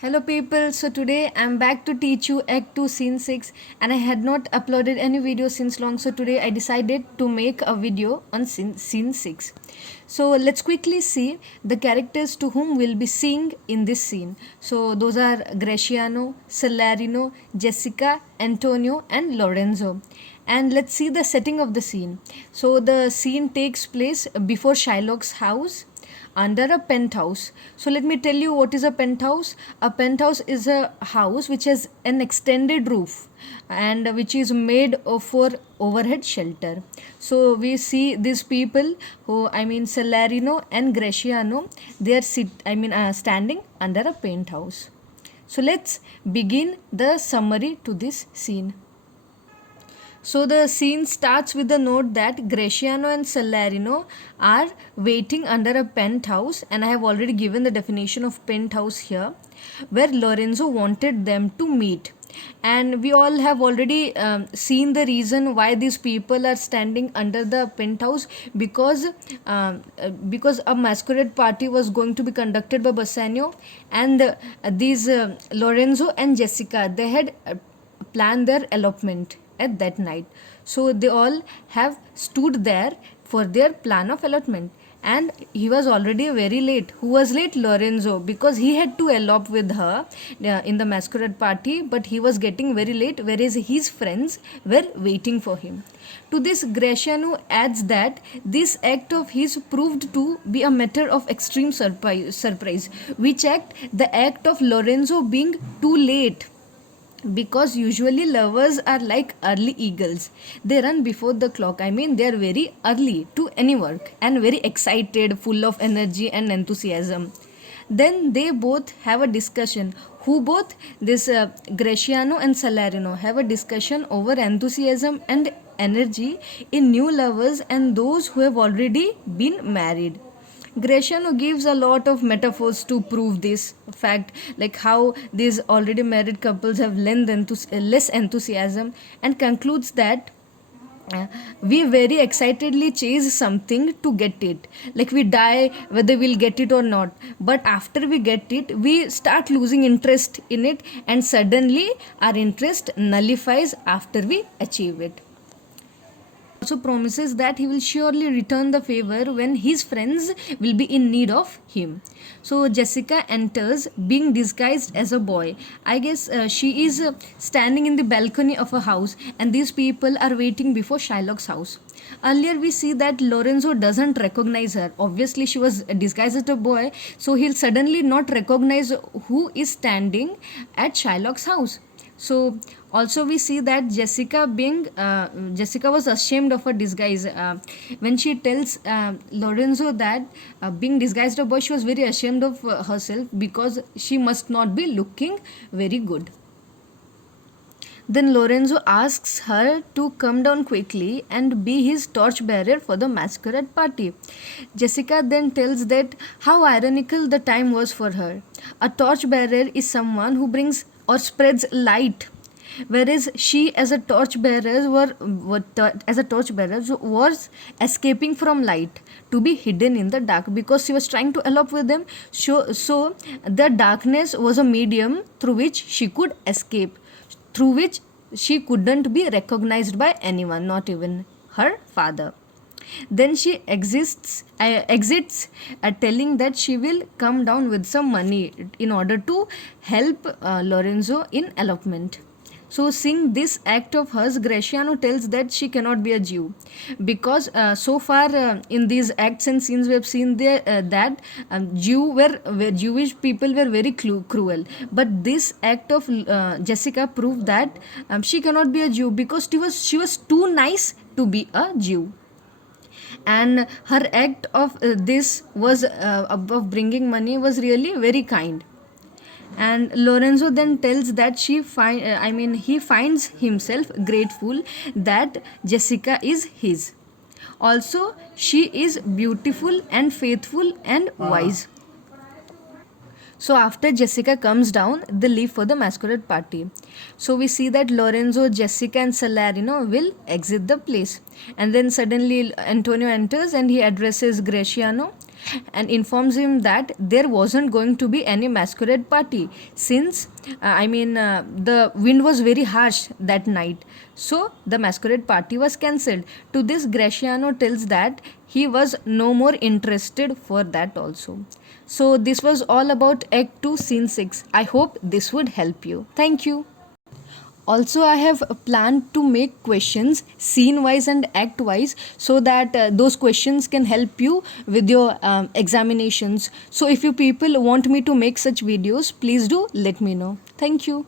Hello people, so today I'm back to teach you Act 2 Scene 6 and I had not uploaded any video since long, so today I decided to make a video on scene 6. So let's quickly see the characters to whom we'll be seeing in this scene. So those are Graciano, Salarino, Jessica, Antonio and Lorenzo. And let's see the setting of the scene. So the scene takes place before Shylock's house under a penthouse. So let me tell you what is a penthouse. A penthouse is a house which has an extended roof and which is made for overhead shelter. So we see these people who Salarino and Graciano, they are standing under a penthouse. So let's begin the summary to this scene. So the scene starts with the note that Graciano and Salarino are waiting under a penthouse, and I have already given the definition of penthouse here, where Lorenzo wanted them to meet. And we all have already seen the reason why these people are standing under the penthouse, because a masquerade party was going to be conducted by Bassanio, and these Lorenzo and Jessica, they had planned their elopement at that night. So they all have stood there for their plan of allotment. And he was already very late. Who was late? Lorenzo, because he had to elope with her in the masquerade party, but he was getting very late, whereas his friends were waiting for him. To this, Graciano adds that this act of his proved to be a matter of extreme surprise. Which act? The act of Lorenzo being too late, because usually lovers are like early eagles. They run before the clock. They are very early to any work and very excited, full of energy and enthusiasm. Then they both have a discussion. Who both? This Graciano and Salarino have a discussion over enthusiasm and energy in new lovers and those who have already been married. Graciano gives a lot of metaphors to prove this fact, like how these already married couples have less enthusiasm, and concludes that we very excitedly chase something to get it. Like we die whether we'll get it or not, but after we get it, we start losing interest in it, and suddenly our interest nullifies after we achieve it. Also promises that he will surely return the favor when his friends will be in need of him. So Jessica enters being disguised as a boy. I guess she is standing in the balcony of a house, and these people are waiting before Shylock's house. Earlier we see that Lorenzo doesn't recognize her. Obviously she was disguised as a boy, so he'll suddenly not recognize who is standing at Shylock's house. So also we see that Jessica was ashamed of her disguise. When she tells Lorenzo that being disguised a boy, she was very ashamed of herself, because she must not be looking very good. Then Lorenzo asks her to come down quickly and be his torchbearer for the masquerade party. Jessica then tells that how ironical the time was for her. A torchbearer is someone who brings or spreads light, whereas she as a torchbearer was escaping from light to be hidden in the dark, because she was trying to elope with them. So the darkness was a medium through which she could escape, through which she couldn't be recognized by anyone, not even her father. Then she exits telling that she will come down with some money in order to help Lorenzo in elopement. So seeing this act of hers, Graciano tells that she cannot be a Jew, because so far in these acts and scenes we have seen that Jewish people were very cruel. But this act of Jessica proved that she cannot be a Jew, because she was too nice to be a Jew. And her act of this was of bringing money was really very kind. And Lorenzo then tells that he finds himself grateful that Jessica is his. Also, she is beautiful and faithful and wise. So after Jessica comes down, they leave for the masquerade party. So we see that Lorenzo, Jessica and Salarino will exit the place. And then suddenly Antonio enters and he addresses Graciano. and informs him that there wasn't going to be any masquerade party since the wind was very harsh that night. So the masquerade party was cancelled. To this, Graciano tells that he was no more interested for that also. So this was all about Act 2 Scene 6. I hope this would help you. Thank you. Also, I have planned to make questions scene wise and act wise, so that those questions can help you with your examinations. So if you people want me to make such videos, please do let me know. Thank you.